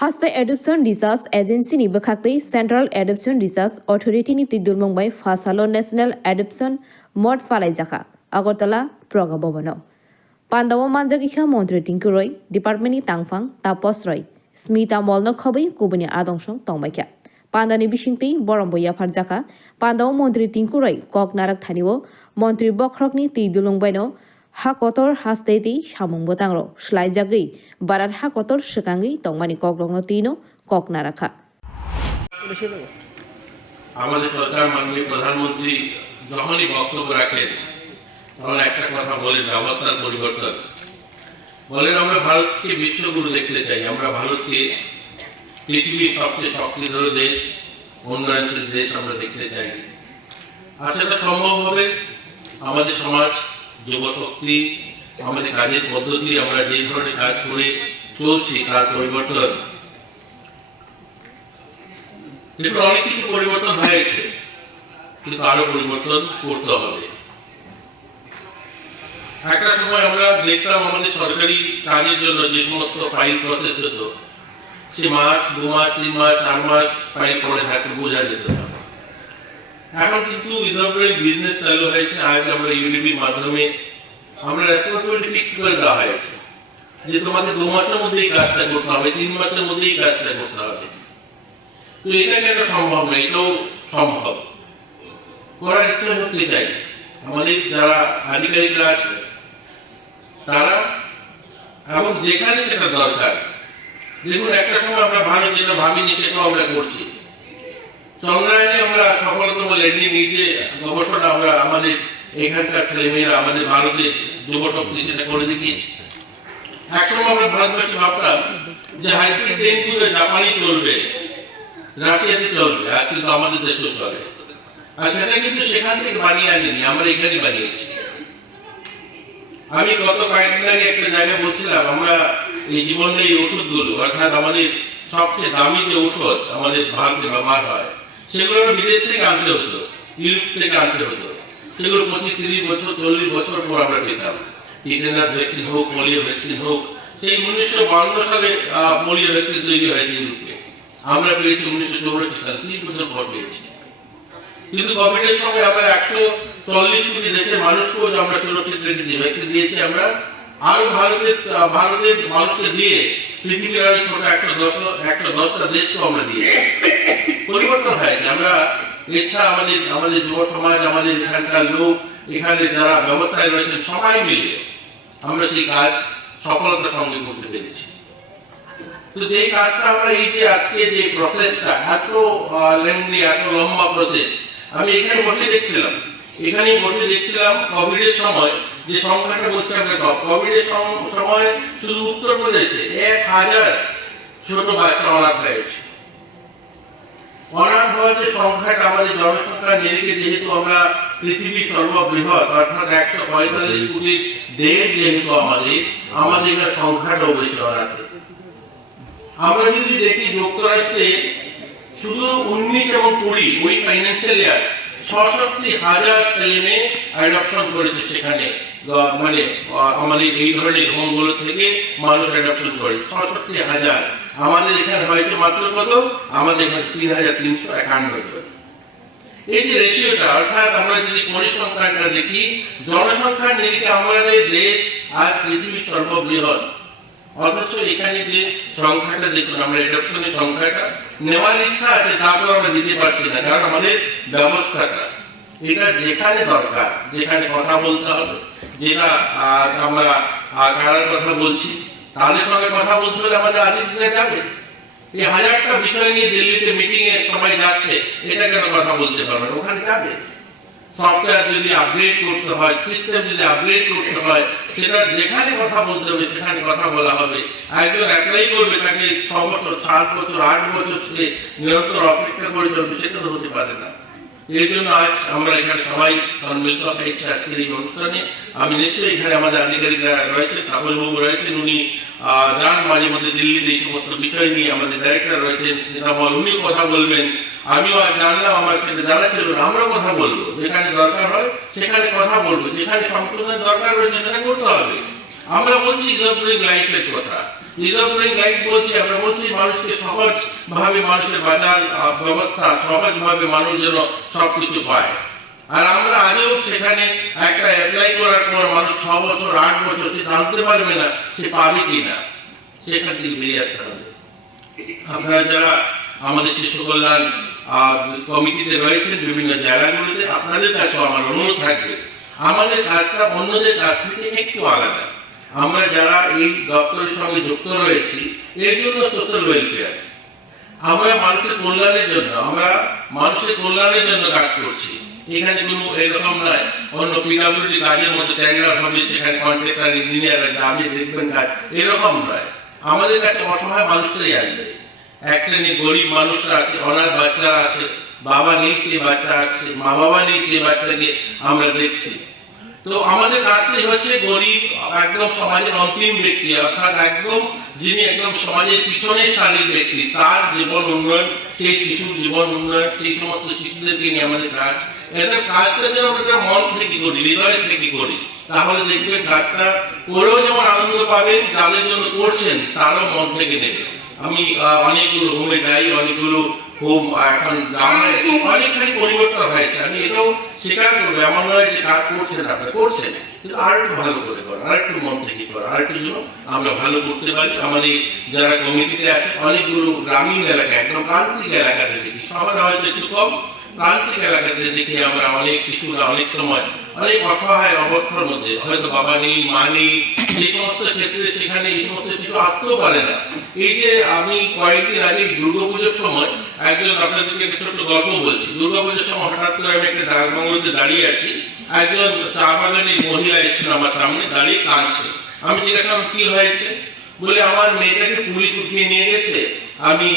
Hasta Adoption Research Agency ni bekhakti Central Adoption Research Authority ni tidul mongbai Fasalo National Adoption Mod palaijakha Agartala Praga Bhavano. Pandawa manjakikha Montri Tinkuroi Department ni Tangfang Taposroi Smita Molno Khobai Kubuni Adongsong Tongmaikya. Pandani Bishingti Boromboya Farjaka Pandawa Montri Tinkuroi Kok Narak Thaniwo Montri Bokrokni tidul mongbaino Hakotor hasteti samung botangro slaijagi barat hakotor sekangi tongmani koklongno tino kokna rakha আমাদের সরকার মাননীয় প্রধানমন্ত্রী যখনই বক্তব্য রাখেন তখন একটা কথা বলেন ব্যবস্থার পরিবর্তন বলেন আমরা ভারতকে বিশ্বগুরু দেখতে চাই আমরা ভারতকে পৃথিবীর সবচেয়ে শক্তিধর দেশ উন্নয়নশীল দেশ আমরা দেখতে চাই আর সেটা সম্ভব হবে আমাদের সমাজ যুবশক্তি আমাদের কাজের পদ্ধতি আমরা যে ধরনের কাজ করে চলছি তার পরিবর্তন কিন্তু অনেক কিছু পরিবর্তন হয়েছে কিন্তু আরো পরিবর্তন করতে হবে একটা সময় আমরা দেখতাম আমাদের সরকারি কাজের জন্য যে সমস্ত ফাইল প্রসেস হতো সে মাস 2 মাস 3 মাস 4 মাস ফাইল করে থাকতে বোঝা যেত না এখন কিন্তু ইসরায়েলের বিজনেস চালু হয়েছে আজ আমরা ইউডিবির মাধ্যমে আমরা রেসপন্সিবিলিটি ফিক্স করে দেওয়া হয়েছে যে তোমাকে 2 মাসের মধ্যেই কাজটা করতে হবে 3 মাসের মধ্যেই কাজটা করতে হবে তো এটা কেন সম্ভব না এটাও সম্ভব করার ইচ্ছা শক্তি চাই আমাদের যারা আধিকারিকরা আছে তারা এবং যেখানে সেটা দরকার দেখুন একটা সময় আমরা ভারত যেটা ভাবিনি সেটাও আমরা করছি চন্দ্রায়নে আমরা সফলতম ল্যান্ডিং নিজে গবেষণা আমরা আমাদের এখানকার ছেলেমেয়েরা আমাদের ভারতের যুবশক্তি সেটা করে দেখিয়েছি একসময় আমরা ভারতবাসী ভাবতাম যে হাইস্পিড ট্রেনগুলো জাপানি চলবে রাশিয়াতে চলবে আর কিন্তু আমাদের দেশেও চলে আর সেটা কিন্তু সেখান থেকে বানিয়ে আনিনি আমরা এখানে বানিয়েছি আমি গত কয়েকদিন আগে একটা জায়গায় বলছিলাম আমরা এই জীবনদায়ী ওষুধগুলো অর্থাৎ আমাদের সবচেয়ে দামি যে ওষুধ আমাদের ভারতে ব্যবহার হয় সেগুলো বিদেশ থেকে আনতে হতো ইউরোপ থেকে আনতে হতো সেগুলো 25-30 বছর 40 বছর পর আমরা পেতাম টিটেনাস ভ্যাকসিন হোক পোলিও ভ্যাকসিন হোক সেই 1952 সালে পোলিও ভ্যাকসিন তৈরি হয়েছে ইউরোপে আমরা পেয়েছি 1984 সালে 3 বছর পর পেয়েছি কিন্তু কোভিডের সময় আমরা 140 কোটি দেশের মানুষকেও আমরা সুরক্ষিত রেখেছি ভ্যাকসিন দিয়েছি আমরা আর ভারতের মানুষকে দিয়ে পৃথিবীর আরো ছোট 110টা দেশকে আমরা দিয়েছি পরিবর্তন হয়েছে আমরা ইচ্ছা আমাদের যুব সমাজ আমাদের এখানকার লোক এখানে যারা ব্যবস্থায় রয়েছেন সবাই মিলে আমরা সেই কাজ সফলতার সঙ্গে করতে পেরেছি তো যে কাজটা আমরা এই যে আজকে যে প্রসেসটা এত লেন্দি এত লম্বা প্রসেস আমি এখানে বসে দেখছিলাম কোভিডের সময় যে সংখ্যাটা বলছি আমরা কোভিডের সময় শুধু উত্তরপ্রদেশে 1000 ছোট বাচ্চা অনাথ হয়েছে অনাথ হওয়ার যে সংখ্যাটা আমাদের জনসংখ্যার নিরিখে যেহেতু আমরা পৃথিবীর সর্ববৃহৎ অর্থাৎ 145 কোটি দেশ যেহেতু আমাদের এখানে সংখ্যাটাও বেশি অনাথ আমরা যদি দেখি যুক্তরাষ্ট্রে শুধু 19 এবং 20 ওই ফাইন্যান্সিয়াল ইয়ার 66,000 ছেলে মেয়ে অ্যাডপশন করেছে সেখানে মানে আমাদের এই ধরনের হোমগুলো থেকে মানুষ অ্যাডপশন করে 66,000 আমাদের এখানে হয়েছে মাত্র কত আমাদের এখানে 3,351 জন এই যে রেশিওটা অর্থাৎ আমরা যদি পরিসংখ্যানটা দেখি জনসংখ্যার নিরিখে আমাদের দেশ আজ পৃথিবীর সর্ববৃহৎ অথচ এখানে যে সংখ্যাটা দেখুন আমরা অ্যাডপশনের সংখ্যাটা নেওয়ার ইচ্ছা আছে তারপর আমরা দিতে পারছি না কারণ আমাদের ব্যবস্থাটা এটা যেখানে দরকার যেখানে কথা বলতে হবে যেটা আমরা কারার কথা বলছি তাদের সঙ্গে কথা বলতে হলে আমাদের আদিত্যে যাবে এই হাজারটা বিষয় নিয়ে দিল্লিতে মিটিং এ সবাই যাচ্ছে এটা কেন কথা বলতে পারবে ওখানে যাবে সফটওয়্যার যদি আপগ্রেড করতে হয় সিস্টেম যদি আপগ্রেড করতে হয় সেটা যেখানে কথা বলতে হবে সেখানে কথা বলা হবে একজন অ্যাপ্লাই করবে তাকে 6 বছর 7 বছর 8 বছর সে নিরন্তর অপেক্ষা করে চলবে সেটা হতে পারে না এর জন্য আজ আমরা এখানে সবাই সম্মিলিত হয়েছি আজকের এই অনুষ্ঠানে আমি নিশ্চয়ই এখানে আমাদের আধিকারিকরা রয়েছেন তাপলবাবু রয়েছেন উনি যান মাঝে মধ্যে দিল্লিতে এই সমস্ত বিষয় নিয়ে আমাদের ডাইরেক্টর রয়েছেন উনি কথা বলবেন আমিও আজ জানলাম আমার সেটা জানা ছিল না আমরাও কথা বলবো যেখানে দরকার হয় সেখানে কথা বলবো যেখানে সংশোধনের দরকার রয়েছে সেটা করতে হবে আমরা বলছি রিজার্ভিং লাইফের কথা, রিজার্ভিং লাইফ বলছি, আমরা বলছি মানুষকে সহজ ভাবে মানুষের বাজার ব্যবস্থা সহজ ভাবে মানুষ যেন সবকিছু পায়। আর আমরা আজও সেখানে একটা অ্যাপ্লাই করার পর মানুষ 6 বছর 8 বছর সে জানতে পারবে না সে পাবে কিনা, সেখান থেকে বেরিয়ে আসতে হবে। আপনারা যারা আমাদের শিশু কল্যাণ কমিটিতে রয়েছেন বিভিন্ন জায়গাগুলোতে, আপনাদের কাছে আমার অনুরোধ থাকবে আমাদের কাজটা অন্যদের কাছ থেকে একটু আলাদা। আমরা যারা এই দপ্তরের সঙ্গে যুক্ত রয়েছি এর জন্য সোশ্যাল ওয়েলফেয়ার, আমরা মানুষের কল্যাণের জন্য কাজ করছি। এখানে কোনো এরকম নয় অন্য পিডব্লিউডি কাজের মধ্যে টেন্ডার হবে সেখানে কন্ট্রাক্টর ইঞ্জিনিয়াররা যাবে দেখবেন কাজ, এরকম নয়। আমাদের কাছে অসহায় মানুষরাই আসবে, এক শ্রেণীর গরিব মানুষরা আছে, অনাথ বাচ্চারা আছে, বাবা নেই সেই বাচ্চা আসছে, মা বাবা নেই সেই বাচ্চাকে আমরা দেখছি। তো আমাদের কাজটি হচ্ছে গরিব একদম সমাজের অন্তিম ব্যক্তি, অর্থাৎ একদম যিনি একদম সমাজের পিছনের সারির ব্যক্তি, তার জীবন উন্নয়ন, সেই শিশুর জীবন উন্নয়ন, সেই সমস্ত শিশুদেরকে নিয়ে আমাদের কাজ। এটা কাজটা যেন আমরা মন থেকে করি, হৃদয় থেকে করি, তাহলে দেখবেন কাজটা করেও যেমন আনন্দ পাবেন, যাদের জন্য করছেন তারও মন থেকে নেবে। আমি অনেকগুলো হোমে যাই, অনেকগুলো হোম এখন অনেকখানি পরিবর্তন হয়েছে। আমি এটাও স্বীকার করবো, এমন নয় যে কাজ করছেন আপনারা, করছেন, কিন্তু আর একটু ভালো করে করেন, আর একটু মন থেকে করেন, আর একটু যেন আমরা ভালো করতে পারি। আমাদের যারা কমিটিতে আছে অনেকগুলো গ্রামীণ এলাকা, একদম প্রান্তিক এলাকাতে দেখি, শহরে হয়তো একটু কম, প্রান্তিক এলাকাতে দেখি আমরা অনেক শিশুরা অনেক সময় অনেক অসহায় অবস্থার মধ্যে, হয়তো বাবা নেই মা নেই, সেই সমস্ত ক্ষেত্রে সেখানে এই সমস্ত শিশু আসতেও পারে না। এই যে আমি কয়েকদিন আগে দুর্গাপুজোর সময় একজন, আপনাদেরকে একটা ছোট্ট গল্প বলছি। দুর্গাপুজোর সময় হঠাৎ করে আমি একটা ডাকবাংলোতে দাঁড়িয়ে আছি, একজন চা বাগানের মহিলা এসেছেন আমার সামনে দাঁড়িয়ে কাঁদছে। আমি জিজ্ঞাসা করলাম কি হয়েছে, বলে আমার মেয়েটাকে পুলিশ উঠিয়ে নিয়ে গেছে, আমি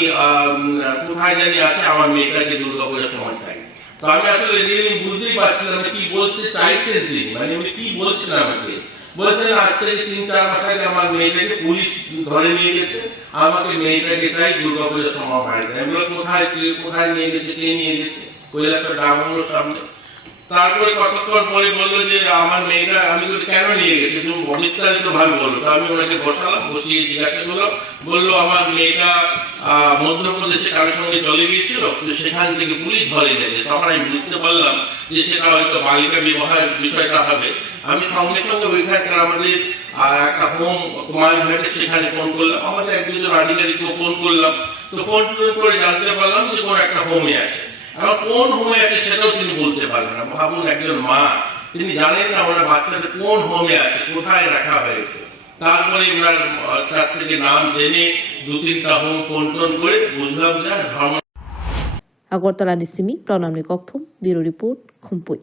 কোথায় জানি আছে, আমার মেয়েটাকে দুর্গাপুজোর সময় চাই। তো আমি আসলে বুঝতেই পারছিলাম না কি বলতে চাইছেন তিনি, মানে উনি কি বলছেন আমাকে। বলছেন আজ থেকে 3-4 মাস আগে আমার মেয়েটাকে পুলিশ ধরে নিয়ে গেছে, আমাকে মেয়েটাকে চাই দুর্গাপুজোর সময় বাড়িতে। আমি বললাম কোথায়, কে কোথায় নিয়ে গেছে, কে নিয়ে গেছে, কৈলাসহর গ্রামবাংলোর সামনে। তারপরে কতক্ষণ পরে বললো যে আমার মেয়েটা, আমি কেন নিয়ে গেছি তুমি বিস্তারিত ভাবে বললো। তো আমি ওনাকে বসালাম, বসিয়ে জিজ্ঞাসা করলাম, বললো আমার মেয়েটা মধ্যপ্রদেশে কারোর সঙ্গে চলে গিয়েছিল, তো সেখান থেকে পুলিশ ধরে নিয়েছে। তখন আমি বুঝতে পারলাম যে সেটা হয়তো বালিকা বিবাহের বিষয়টা হবে। আমি সঙ্গে সঙ্গে ওইখানকার আমাদের একটা হোম কুমারঘাটে সেখানে ফোন করলাম, আমাদের 1-2 জন আধিকারিককে ফোন করলাম। তো ফোন করে জানতে পারলাম যে কোনো একটা হোমে আছে। এখন কোন হোমে আছে সেটাও তিনি বলতে পারবেন না। ভাবুন, একজন মা, তিনি জানেন না ওনার বাচ্চাটা কোন হোমে আছে, কোথায় রাখা হয়েছে। তারপরে ওনার কাছ থেকে নাম জেনে 2-3টা হোম ফোন করে বুঝলাম যে ধর্ম। আগরতলা ডিসিমি প্রণামী কক্ষম, ব্যুরো রিপোর্ট, খুমপুই।